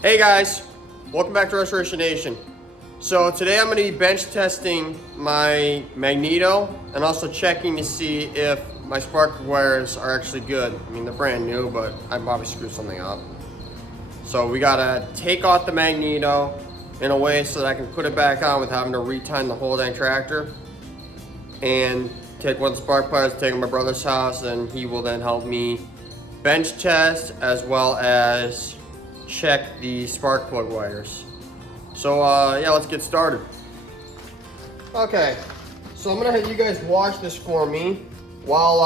Hey guys, welcome back to Restoration Nation. So today I'm going to be bench testing my Magneto and also checking to see if my spark wires are actually good. I mean, they're brand new, but I probably screwed something up. So we got to take off the Magneto in a way so that I can put it back on without having to retime the whole dang tractor, and take one of the spark plugs, take it to my brother's house, and he will then help me bench test as well as check the spark plug wires. So yeah, let's get started. Okay, so I'm gonna have you guys watch this for me while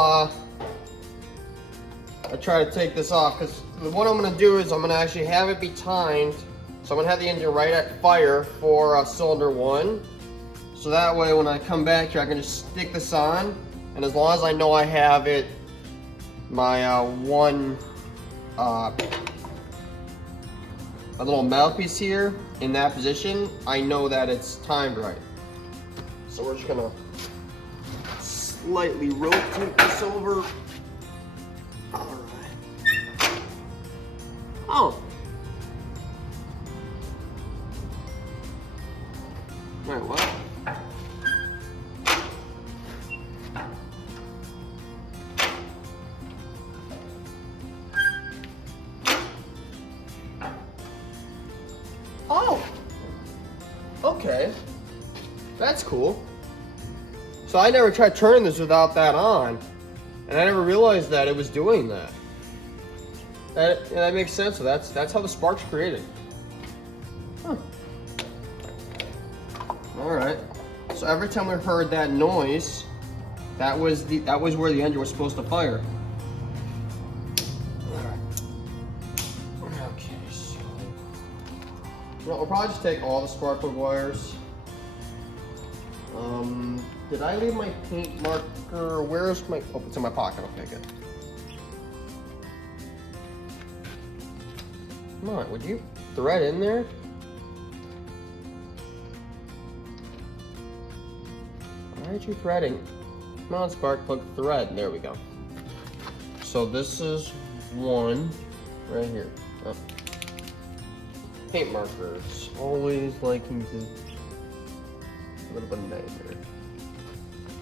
I try to take this off, because what I'm gonna do is I'm gonna actually have it be timed. So I'm gonna have the engine right at fire for cylinder 1. So that way when I come back here, I can just stick this on, and as long as I know I have it, my one a little mouthpiece here in that position, I know that it's timed right. So we're just gonna slightly rotate this over. All right. Oh. Wait, what? Oh, okay, that's cool. So I never tried turning this without that on, and I never realized that it was doing that. That makes sense. So that's how the spark's created. Huh. All right. So every time we heard that noise, that was where the engine was supposed to fire. Well, we'll probably just take all the spark plug wires. Did I leave my paint marker? Where's my, oh, it's in my pocket, okay, good. Come on, would you thread in there? Why aren't you threading? Come on, spark plug thread, there we go. So this is one right here. Oh. Paint markers, always liking to a little bit of nightmare.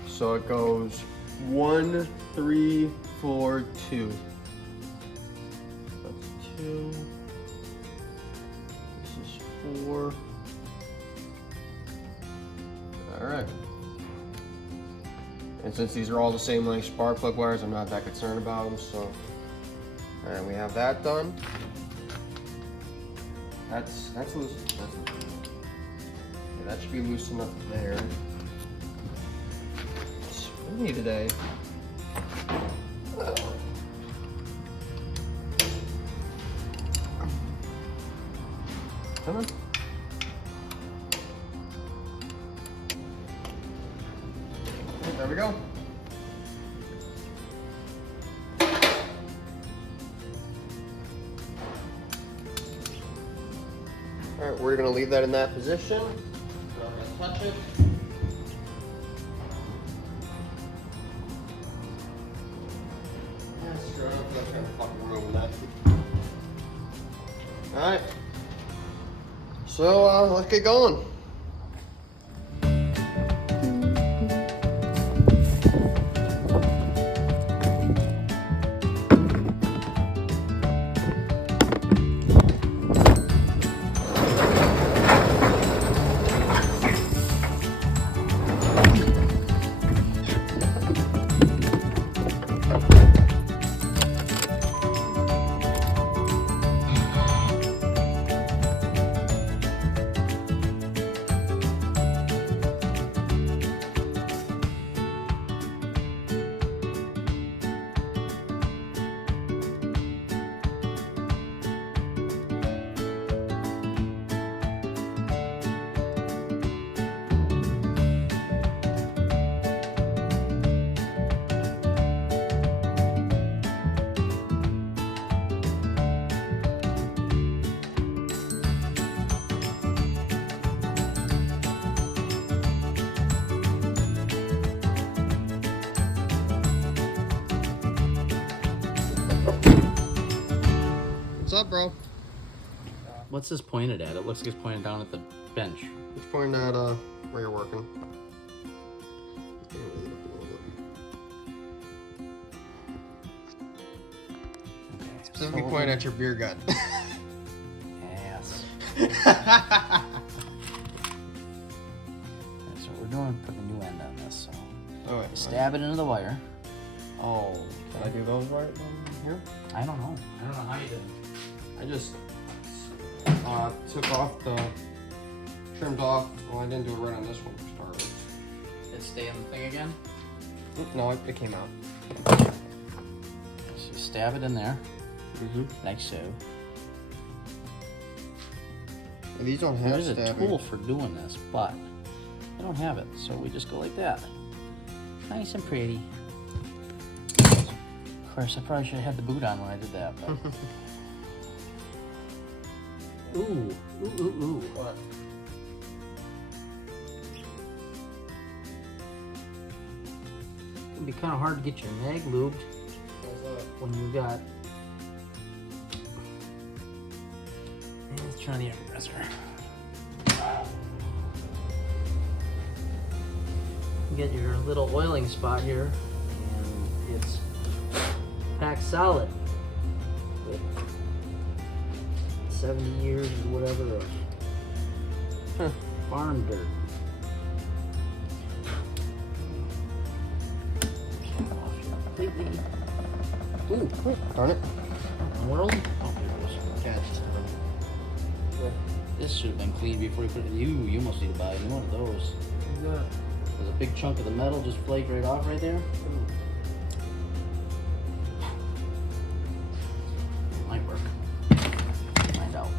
So it goes 1, 3, 4, 2. That's 2. This is 4. All right. And since these are all the same length spark plug wires, I'm not that concerned about them. So, all right, we have that done. That's loose. That's loose. Yeah, that should be loose enough there. It's windy today. Come on. There we go. All right, we're gonna leave that in that position. We're not gonna touch it. Yeah, screw it. I'm not trying to fucking ruin that. All right. So let's get going. What's up, bro? What's this pointed at? It looks like it's pointed down at the bench. It's pointing at where you're working. Specifically pointing at your beer gun. Yes. So we're doing put a new end on this. So stab it into the wire. Oh, can I do those right here? I don't know. I don't know how you did. I just took off trimmed off. Well, I didn't do it right on this one to start with. Did it stay in the thing again? No, it came out. So you stab it in there. Like so. And these don't have There's a stabbing. tool for doing this, but I don't have it, so we just go like that. Nice and pretty. Of course, I probably should have had the boot on when I did that, but... Ooh. What? It can be kind of hard to get your mag lubed when you got... Let's try the air compressor. You get your little oiling spot here, and it's packed solid with 70 years or whatever of farm dirt. Completely. Ooh, darn it. World? Oh, there it goes. Catch. This should have been cleaned before you put it. You almost need to buy one of those. Yeah. There's a big chunk of the metal just flaked right off right there. It might work. Find out.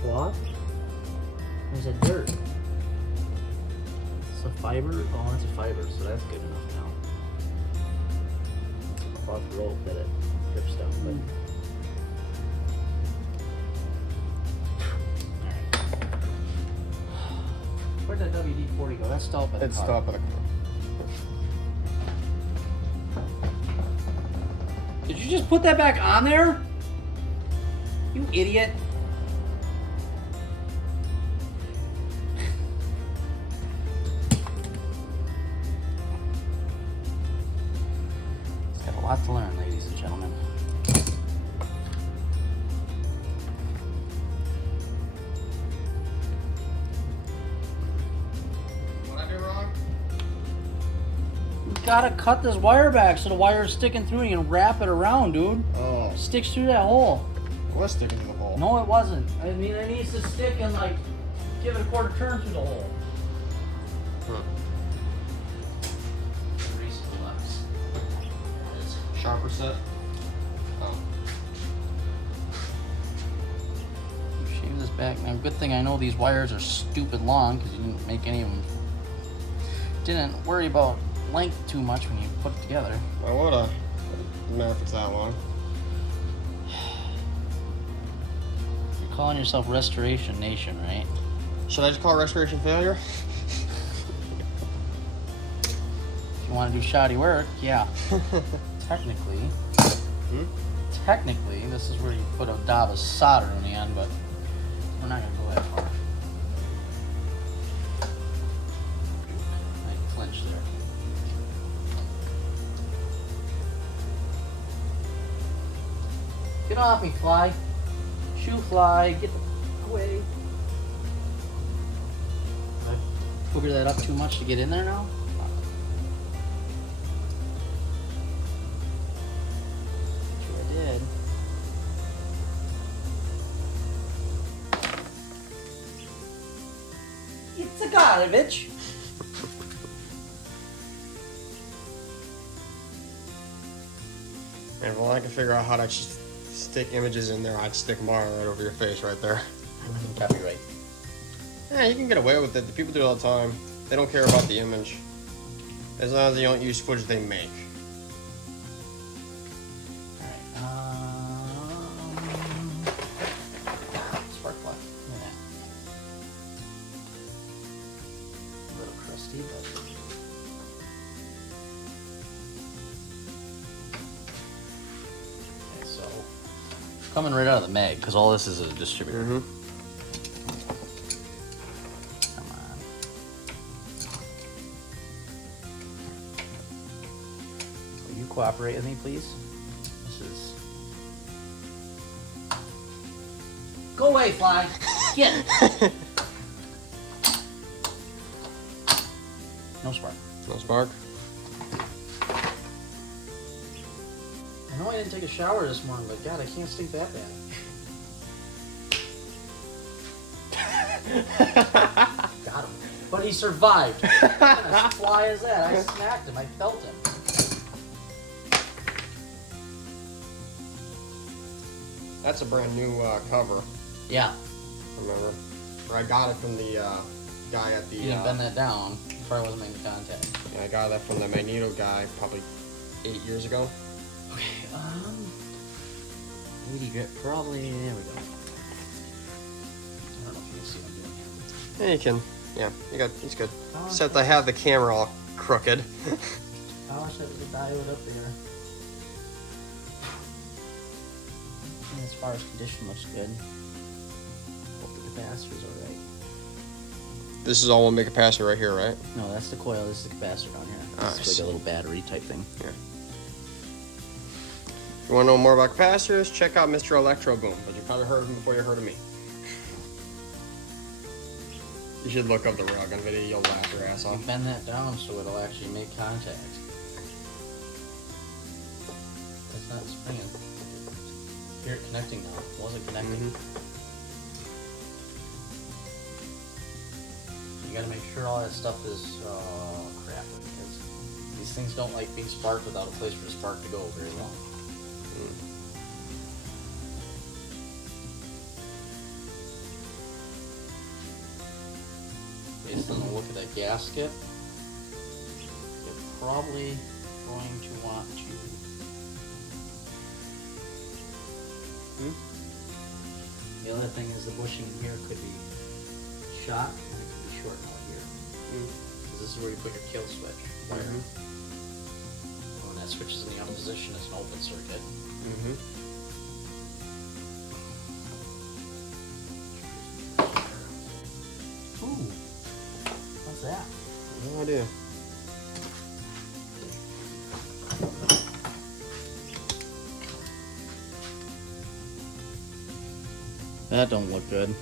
Cloth? Or is it dirt? It's a fiber? Oh, that's a fiber, so that's good enough now. It's a cloth rope that it drips down, but... Where'd that WD-40 go? That's still up at the It's car. still up at the car. Did you just put that back on there? You idiot. It's got a lot to learn, ladies and gentlemen. What I do wrong? You gotta cut this wire back so the wire is sticking through and you can wrap it around, dude. Oh, It sticks through that hole. it was sticking to the hole. No, it wasn't. I mean, it needs to stick and like give it a quarter turn through the hole. Sharper set. Oh. Shave this back. Now, good thing I know these wires are stupid long because you didn't make any of them. Didn't worry about length too much when you put it together. I woulda. Doesn't matter if it's that long. You're calling yourself Restoration Nation, right? Should I just call it restoration failure? If you want to do shoddy work, yeah. Technically, this is where you put a dab of solder in the end, but we're not gonna go that far. I flinched there. Get off me, fly. Shoe fly, get the f away. Did I booger that up too much to get in there now? Sure did. It's a garbage. And well, I can figure out how to stick images in there. I'd stick mine right over your face right there. Copyright. Yeah, you can get away with it. The people do it all the time. They don't care about the image. As long as they don't use footage they make. Spark plug. Yeah. see, but okay, so coming right out of the mag, because all this is a distributor. Mm-hmm. Come on. Will you cooperate with me, please? This is. Go away, fly. Get. No spark. No spark. I know I didn't take a shower this morning, but God, I can't stink that bad. Got him. But he survived. What kind of fly is that? I smacked him. I felt him. That's a brand new cover. Yeah. Remember? Or I got it from the guy at the. You didn't bend that down. Probably wasn't making contact. Yeah, I got that from the Magneto guy probably 8 years ago. Okay, 80 grit, probably, there we go. I don't know if you can see what I'm doing here. Yeah, you can. Yeah, he's good. Oh, Except I have the camera all crooked. Power set with the diode up there. And as far as condition looks good. Hope the capacitor's alright. This is all one big capacitor right here, right? No, that's the coil, this is the capacitor down here. Ah, It's like a little battery type thing. Yeah. If you want to know more about capacitors, check out Mr. Electro Boom, but you probably heard of him before you heard of me. You should look up the rug on video, you'll laugh your ass You off. bend that down so it'll actually make contact. It's not springing. Here, connecting now. It wasn't connecting. Mm-hmm. You gotta make sure all that stuff is crap, because these things don't like being sparked without a place for the spark to go very long. Based on the look of that gasket, you're probably going to want to. The other thing is the bushing in here could be shot and it could be short out here. Because this is where you put your kill switch. When that switch is in the on position, it's an open circuit. Ooh, what's that? No idea. That don't look good.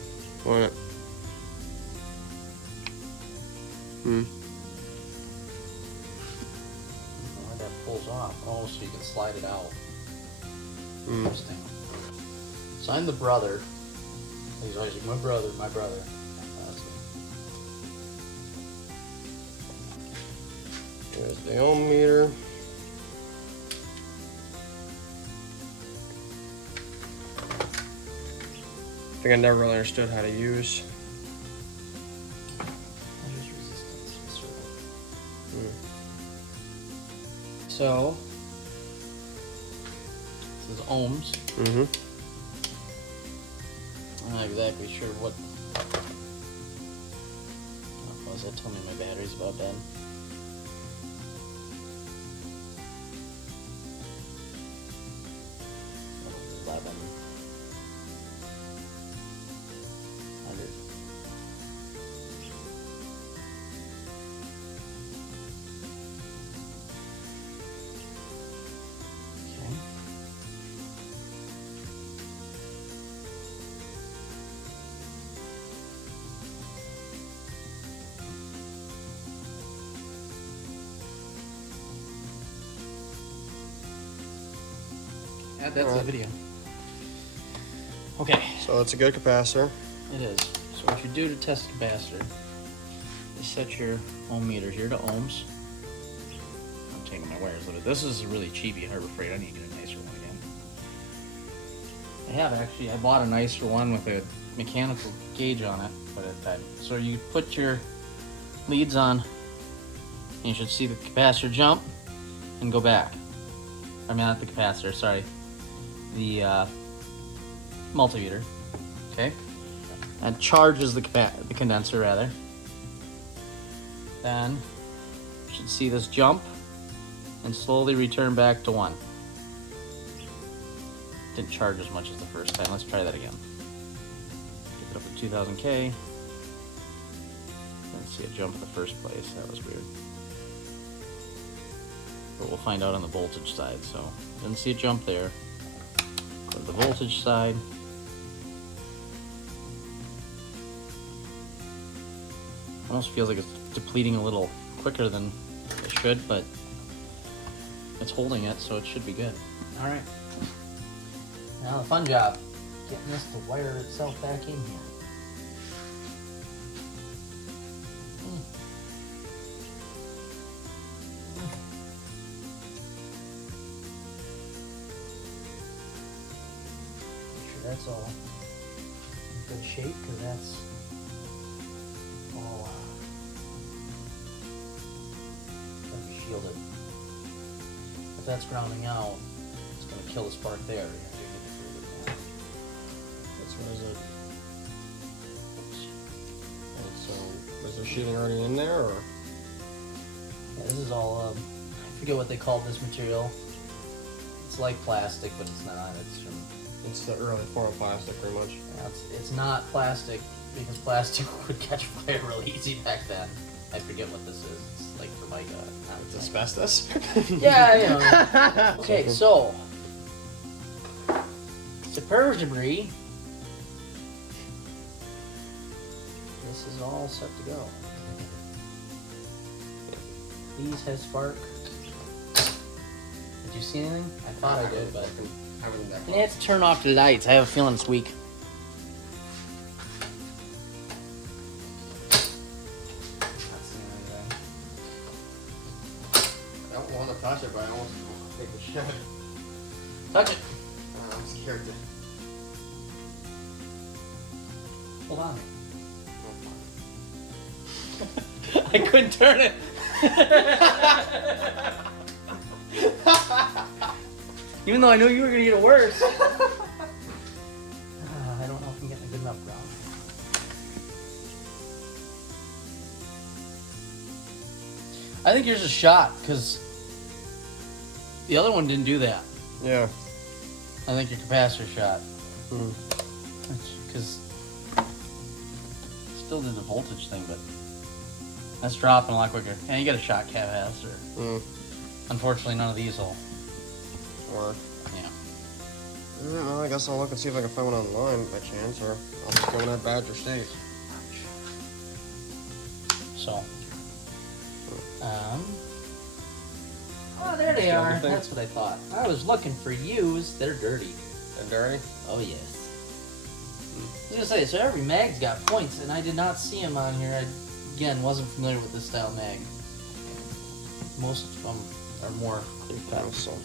Why not? Oh, that pulls off. Oh, so you can slide it out. Interesting. So I'm the brother. He's always like, my brother, my brother. That's me. There's the ohm meter. I think I never really understood how to use. Measures resistance in circle. So, this is ohms. I'm not exactly sure what. Oh, does that tell me my battery's about dead? Oh, 1100. Okay. That's the Alright. video. Okay, So it's a good capacitor. it is. So what you do to test the capacitor is set your ohm meter here to ohms. I'm taking my wires with it. This is really cheapy Harbor Freight. I need to get a nicer one again. I have actually. I bought a nicer one with a mechanical gauge on it, but it died. So you put your leads on, and you should see the capacitor jump and go back. I mean, not the capacitor, sorry. The multimeter. Okay? That charges the condenser, rather. then you should see this jump and slowly return back to 1. Didn't charge as much as the first time. Let's try that again. Get it up to 2000K. Didn't see a jump in the first place. That was weird. But we'll find out on the voltage side. So didn't see a jump there. Go to the voltage side. Almost feels like it's depleting a little quicker than it should, but it's holding it, so it should be good. All right. Now the fun job, getting this to wire itself back in here. Make sure that's all in good shape, because that's all shielded. If that's grounding out, it's going to kill the spark there. You're going to get it further down. That's what is it? And so, is there sheathing already in there, or? Yeah, this is all, I forget what they called this material. It's like plastic, but it's not. It's the early form of plastic, pretty much. Yeah, it's not plastic, because plastic would catch fire really easy back then. I forget what this is. It's like Formica. It's asbestos? Yeah, you know. Okay, so superb debris. This is all set to go. These have spark. Did you see anything? I thought I did, but I have to turn off the lights. I have a feeling it's weak. I don't want to touch it, but I almost think we should. Touch it. I'm scared to. Hold on. I couldn't turn it. Even though I knew you were going to get it worse. I don't know if I'm getting a good enough ground. I think yours is shot, because the other one didn't do that. Yeah. I think your capacitor shot. Because still did the voltage thing, but that's dropping a lot quicker. And you got a shot capacitor. Unfortunately, none of these will work. Yeah. Well, I guess I'll look and see if I can find one online by chance, or I'll just go in that Badger State. So. Oh, there they are. That's what I thought. I was looking for used. They're dirty. They're dirty? Oh, yes. I was going to say, so every mag's got points, and I did not see them on here. I, again, wasn't familiar with this style mag. Most of them are more clear cut. So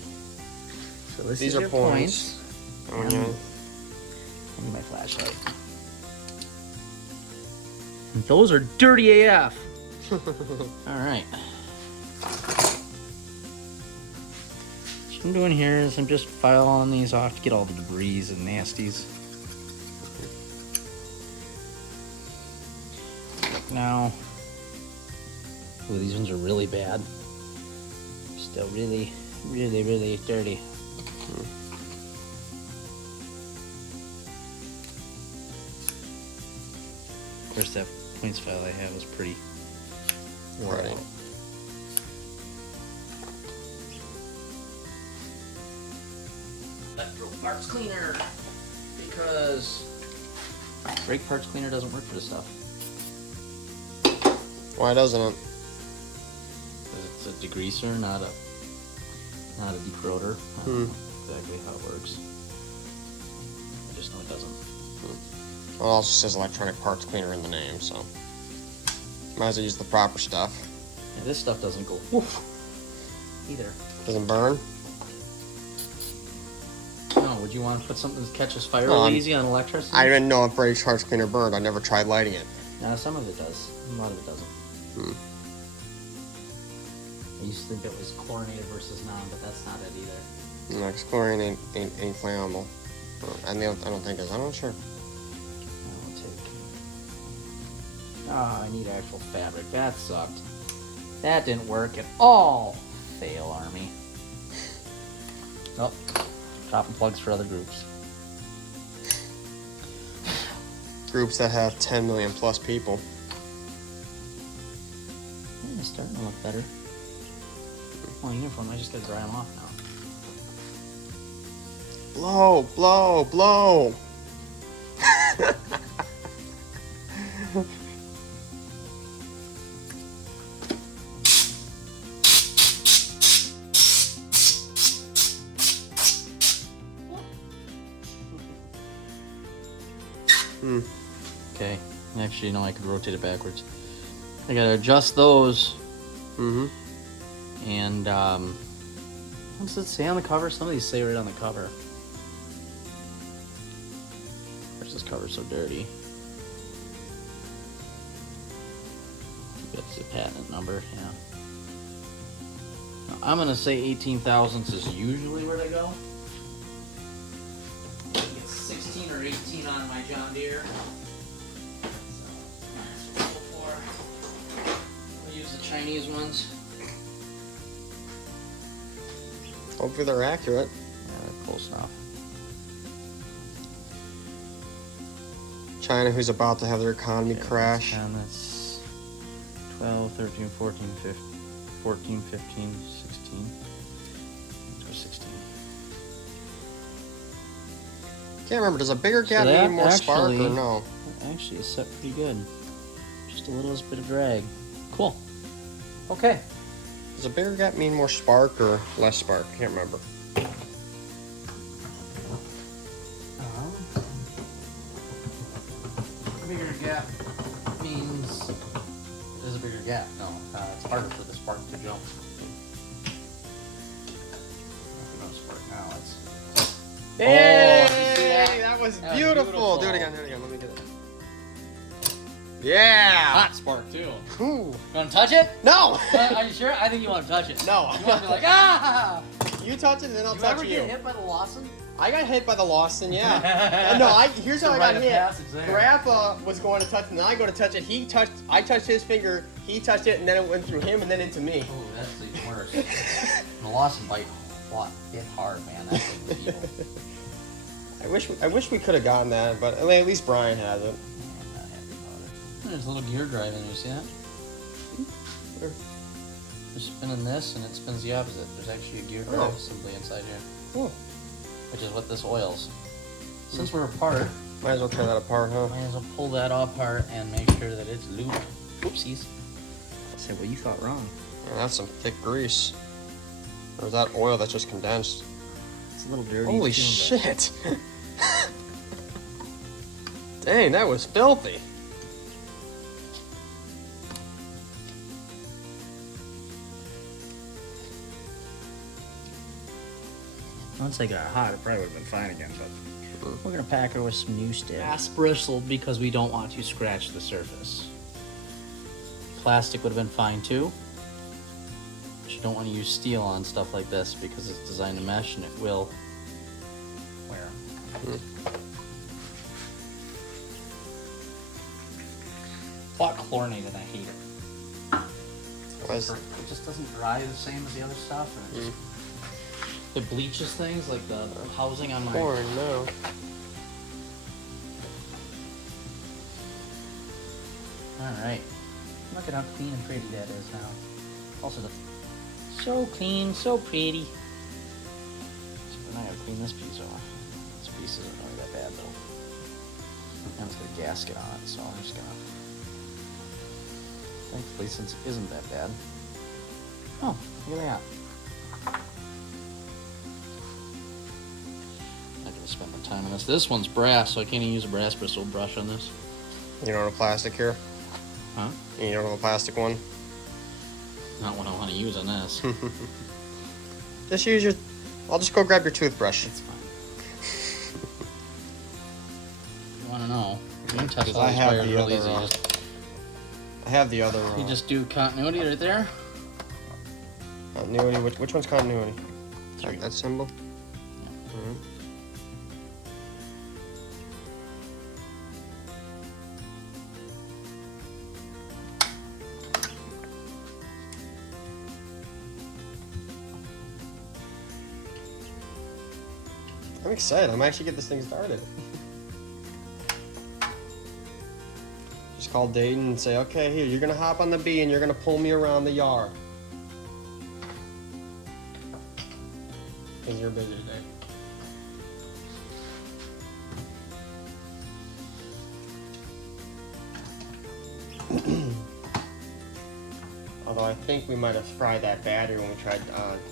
these are points. I need my flashlight. And those are dirty AF. All right. What I'm doing here is I'm just filing these off to get all the debris and nasties. Now, ooh, these ones are really bad. Still really, really, really dirty. Of course, that points file I have was pretty worn out. Electro parts cleaner, because brake parts cleaner doesn't work for this stuff. Why doesn't it? Because it's a degreaser, not a decorroder. I don't know exactly how it works. I just know it doesn't. Well, it also says electronic parts cleaner in the name, so might as well use the proper stuff. Yeah, this stuff doesn't go woof either. Doesn't burn? No, would you want to put something that catches fire really easy on electricity? I didn't know if brake parts cleaner burned. I never tried lighting it. No, some of it does. A lot of it doesn't. I used to think that was chlorinated versus non, but that's not it either. No, because chlorine ain't flammable. I don't think it is. I'm not sure. I'll take. Ah, I need actual fabric. That sucked. That didn't work at all. Fail, Army. Nope. Chopping plugs for other groups. Groups that have 10 million plus people. Yeah, it's starting to look better. Well, uniform, I just gotta dry them off now. Blow, blow, blow. Okay, actually, no, I could rotate it backwards. I gotta adjust those. Mm-hmm. And, what does it say on the cover? Some of these say right on the cover. Where's this cover so dirty? That's the patent number, yeah. Now, I'm gonna say 18 thousandths is usually where they go. I think it's 16 or 18 on my John Deere. So, that's what we'll use the Chinese ones. Hopefully they're accurate. Yeah, they're close enough. China, who's about to have their economy crash. And that's 12, 13, 14, 15, 14, 15, 16. Or 16. Can't remember, does a bigger gap that need more spark actually- or no? Actually, it's set pretty good. Just a little bit of drag. Cool. Okay. Does a bigger gap mean more spark or less spark? Can't remember. A bigger gap means there's a bigger gap. No, it's harder for the spark to jump. No spark now. It's. Hey, you see that? that was That was beautiful. beautiful. Do it again, do it again. Let me get it. Yeah. Hot spark too. Ooh. You want to touch it? No. Are you sure? I think you want to touch it. No. You want to be like, ah! You touch it and then I'll You touch ever you. get hit by the Lawson? I got hit by the Lawson, yeah. No, here's how I got hit. Grandpa was going to touch it, and then I go to touch it. I touched his finger, he touched it, and then it went through him and then into me. Oh, that's even worse. The Lawson bite hit hard, man. That thing was evil. I wish we could have gotten that, but I mean, at least Brian has it. I'm not happy about it. There's a little gear drive in there, you see that? Where? You're spinning this and it spins the opposite. There's actually a gear drive assembly inside here. Oh. Which is what this oils. Since we're apart, Might as well tear that apart, huh? might as well pull that apart and make sure that it's lubed. Oopsies. I said what you thought wrong. Yeah, that's some thick grease. Or is that oil that's just condensed? It's a little dirty. Holy too, shit! Dang, that was filthy. Once they got hot, it probably would have been fine again, but we're gonna pack her with some new stuff. Fast bristle because we don't want to scratch the surface. Plastic would have been fine too. But you don't want to use steel on stuff like this because it's designed to mesh and it will wear. Bought chlorinated, I hate it. It just doesn't dry the same as the other stuff, and it just it bleaches things like the housing on my. Corn, no. All right, look at how clean and pretty that is now. Also, so clean, so pretty. So then I gotta clean this piece off. This piece isn't really that bad though. And it's got a gasket on it, so I'm just gonna. Thankfully, since it isn't that bad. Oh, look at that. Not gonna spend the time on this. This one's brass, so I can't even use a brass bristle brush on this. You don't have a plastic here? Huh? You don't have a plastic one? Not what I want to use on this. Just use your... I'll just go grab your toothbrush. It's fine. You want to know? You can test Because all I these have wires the real other... easy. I have the other... You just do continuity right there. Continuity. Which one's continuity? Three. That symbol? Yeah. Mhm. I'm excited. I'm actually get this thing started. Just call Dayton and say, okay, here, you're gonna hop on the bee and you're gonna pull me around the yard. Because you're busy today. Although I think we might have fried that battery when we tried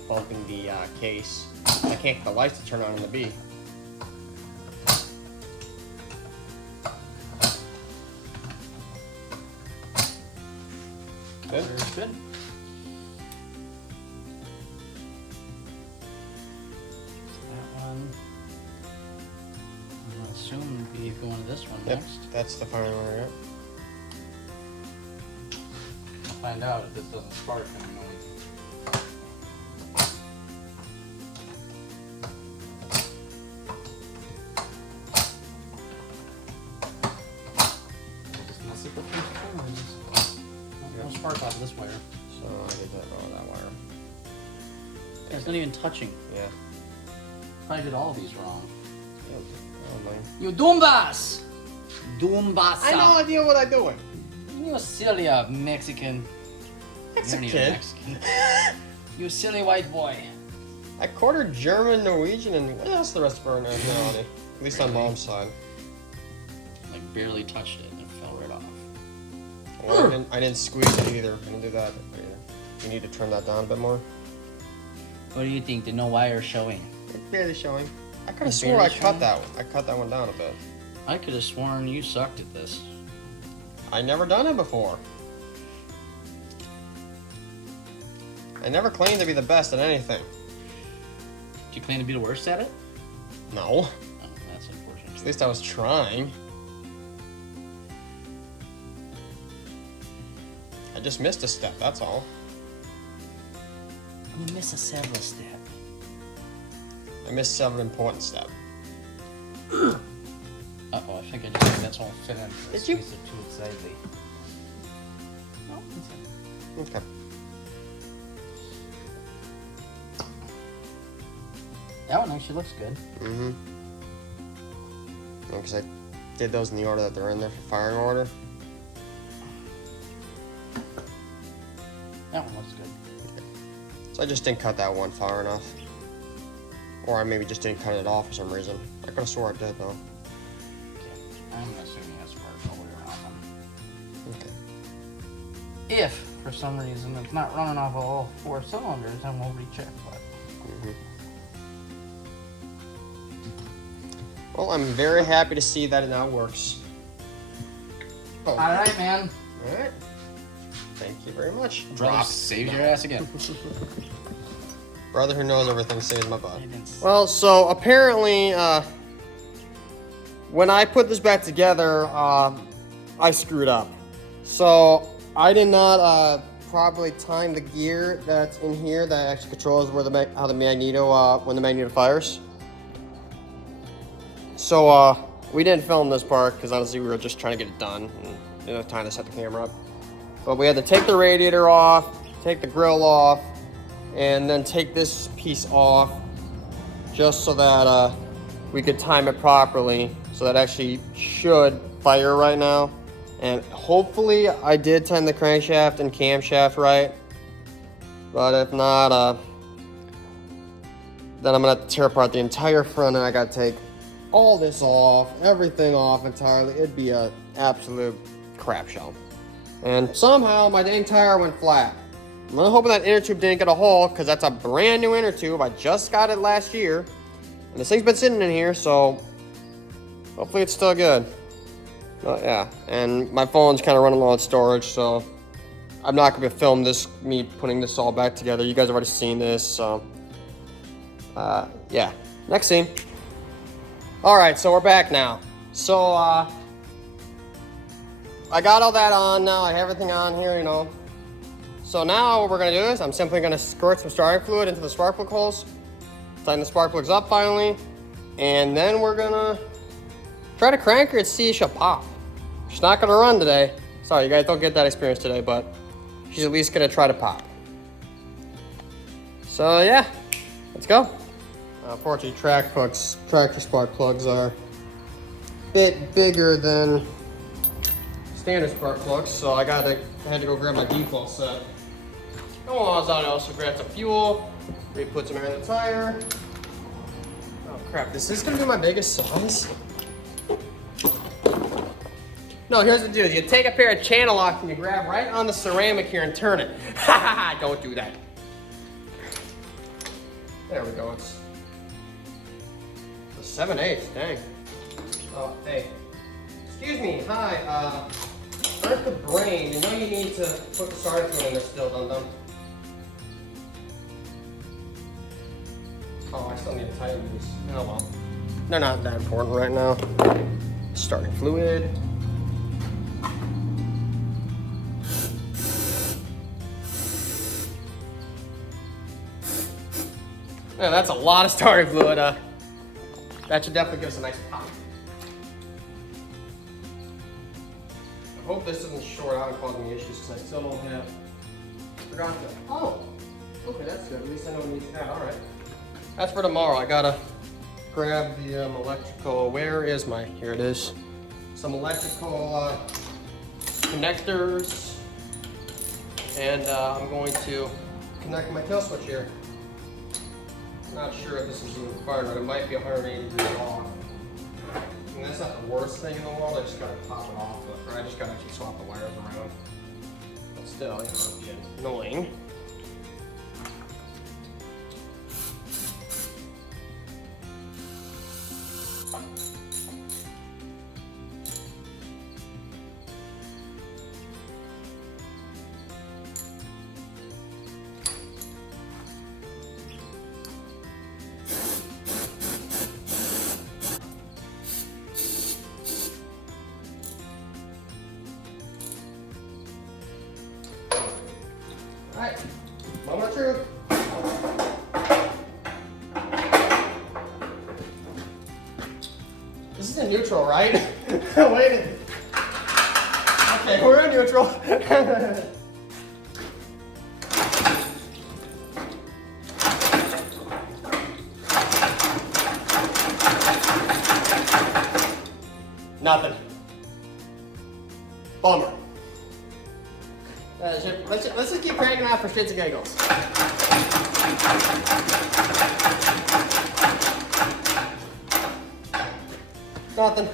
bumping the case. I can't get the lights to turn on in the bee. Good? Good. That one, I'm gonna assume would be going to this one Yep, next. that's the final one, right? I'll find out if this doesn't spark and we know. Just mess it with these corners. No spark off this wire. So I did that wire. It's not even touching. Yeah. Probably did all of these wrong. Yep. Oh, man. You Doombas! Doombasa! I no idea what I'm doing. You silly Mexican. You're not even Mexican. Mexican. You silly white boy. I quartered German, Norwegian, and what else the rest of our nationality? At least on mom's side. Like barely touched it and it fell right off. Well, I didn't squeeze it either. I didn't do that either. You need to turn that down a bit more. What do you think? Did no wire showing? It's barely showing. I could have It's swore barely I cut showing? that one. I cut that one down a bit. I could have sworn you sucked at this. I never done it before. I never claimed to be the best at anything. Did you claim to be the worst at it? No. Oh, that's unfortunate. At least I was trying. I just missed a step, that's all. You miss a several step. I missed several important steps. Uh-oh, I think I just that's all fit in. Did you? Squeeze it too excitedly. No, it's in. Okay. That one actually looks good. Mm-hmm. Because I did those in the order that they're in there for firing order. That one looks good. So I just didn't cut that one far enough. Or I maybe just didn't cut it off for some reason. I could have swore I did though. Okay. I'm assuming that's part all the way around them. Okay. If, for some reason, it's not running off of all 4 cylinders, then we'll recheck. But Mm-hmm. Well, I'm very happy to see that it now works. Oh. all right, man. Alright. Thank you very much. Brother saves your ass again. Brother who knows everything saves my butt. I didn't s- Well, so apparently, when I put this back together, I screwed up. So I did not properly time the gear that's in here that actually controls where how the Magneto when the Magneto fires. So we didn't film this part because honestly we were just trying to get it done and didn't have time to set the camera up. But we had to take the radiator off, take the grill off, and then take this piece off just so that we could time it properly. So that actually should fire right now. And hopefully I did time the crankshaft and camshaft right. But if not, then I'm gonna have to tear apart the entire front and I gotta take all this off, everything off entirely. It'd be an absolute crap show. And somehow my dang tire went flat. I'm really hoping that inner tube didn't get a hole because that's a brand new inner tube. I just got it last year. And this thing's been sitting in here, so hopefully it's still good. But yeah, and my phone's kind of running low on storage, so I'm not going to film this, me putting this all back together. You guys have already seen this, so yeah. Next scene. All right, so we're back now. So I got all that on now. I have everything on here, you know. So now what we're gonna do is I'm simply gonna squirt some starting fluid into the spark plug holes, tighten the spark plugs up finally, and then we're gonna try to crank her and see if she'll pop. She's not gonna run today. Sorry, you guys don't get that experience today, but she's at least gonna try to pop. So yeah, let's go. Unfortunately, tractor spark plugs are a bit bigger than standard spark plugs, so I had to go grab my default set. And while I was out, I also grabbed some fuel, re-put some air in the tire. Oh crap, this is gonna be my biggest size. No, here's the deal. You take a pair of channel locks and you grab right on the ceramic here and turn it. Ha ha ha, don't do that. There we go, it's a 7/8, dang. Oh, hey. Excuse me, hi, start the brain. You know you need to put the starter fluid in there still, dum-dum. Oh, I still need to tighten these. Oh well. They're not that important right now. Starting fluid. Yeah, that's a lot of starting fluid. That should definitely give us a nice pop. I hope this doesn't short out and cause me issues because I still don't have. Forgot to. Oh, okay, that's good. At least I know it needs that. All right. That's for tomorrow. I gotta grab the electrical. Where is my? Here it is. Some electrical connectors, and I'm going to connect my kill switch here. Not sure if this is even required, but it might be 180 degrees off. And that's not the worst thing in the world. I just gotta pop it off, or I just gotta actually swap the wires around. But still, you know, it'd be annoying. Alright, moment of truth. This is in neutral, right? Wait. Okay, we're in neutral. Nothing. Bummer. Let's just keep cranking out for shits and giggles. Nothing.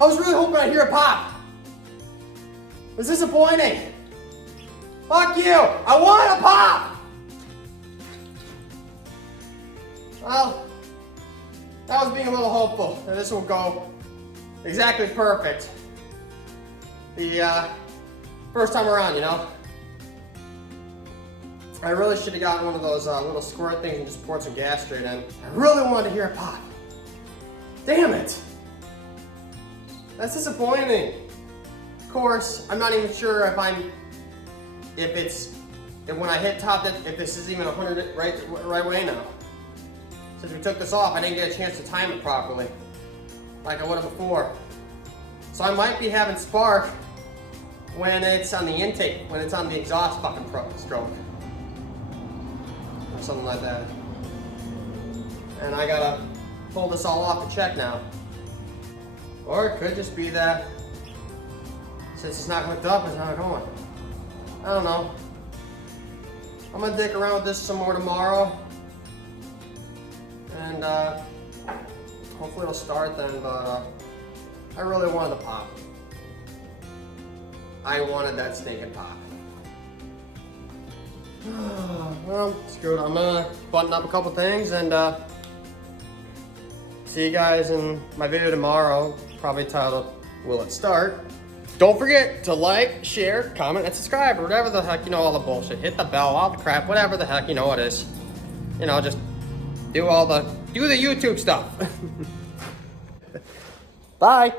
I was really hoping I'd hear a pop. It was disappointing. Fuck you! I want a pop! Well, that was being a little hopeful that this will go exactly perfect. The first time around, you know. I really should have gotten one of those little squirt things and just poured some gas straight in. I really wanted to hear a pop. Damn it! That's disappointing. Of course, I'm not even sure if when I hit top, if this is even 100 right way now. Since we took this off, I didn't get a chance to time it properly, like I would have before. So I might be having spark when it's on the intake, when it's on the exhaust fucking stroke. Or something like that. And I gotta pull this all off to check now. Or it could just be that since it's not hooked up, it's not going. I don't know. I'm gonna dick around with this some more tomorrow. And hopefully it'll start then, but I really wanted the pop. I wanted that stinking pop. Well, screw it. I'm gonna button up a couple things and see you guys in my video tomorrow, probably titled, Will It Start? Don't forget to like, share, comment, and subscribe, or whatever the heck, you know, all the bullshit. Hit the bell, all the crap, whatever the heck, you know it is. You know, just do the YouTube stuff. Bye.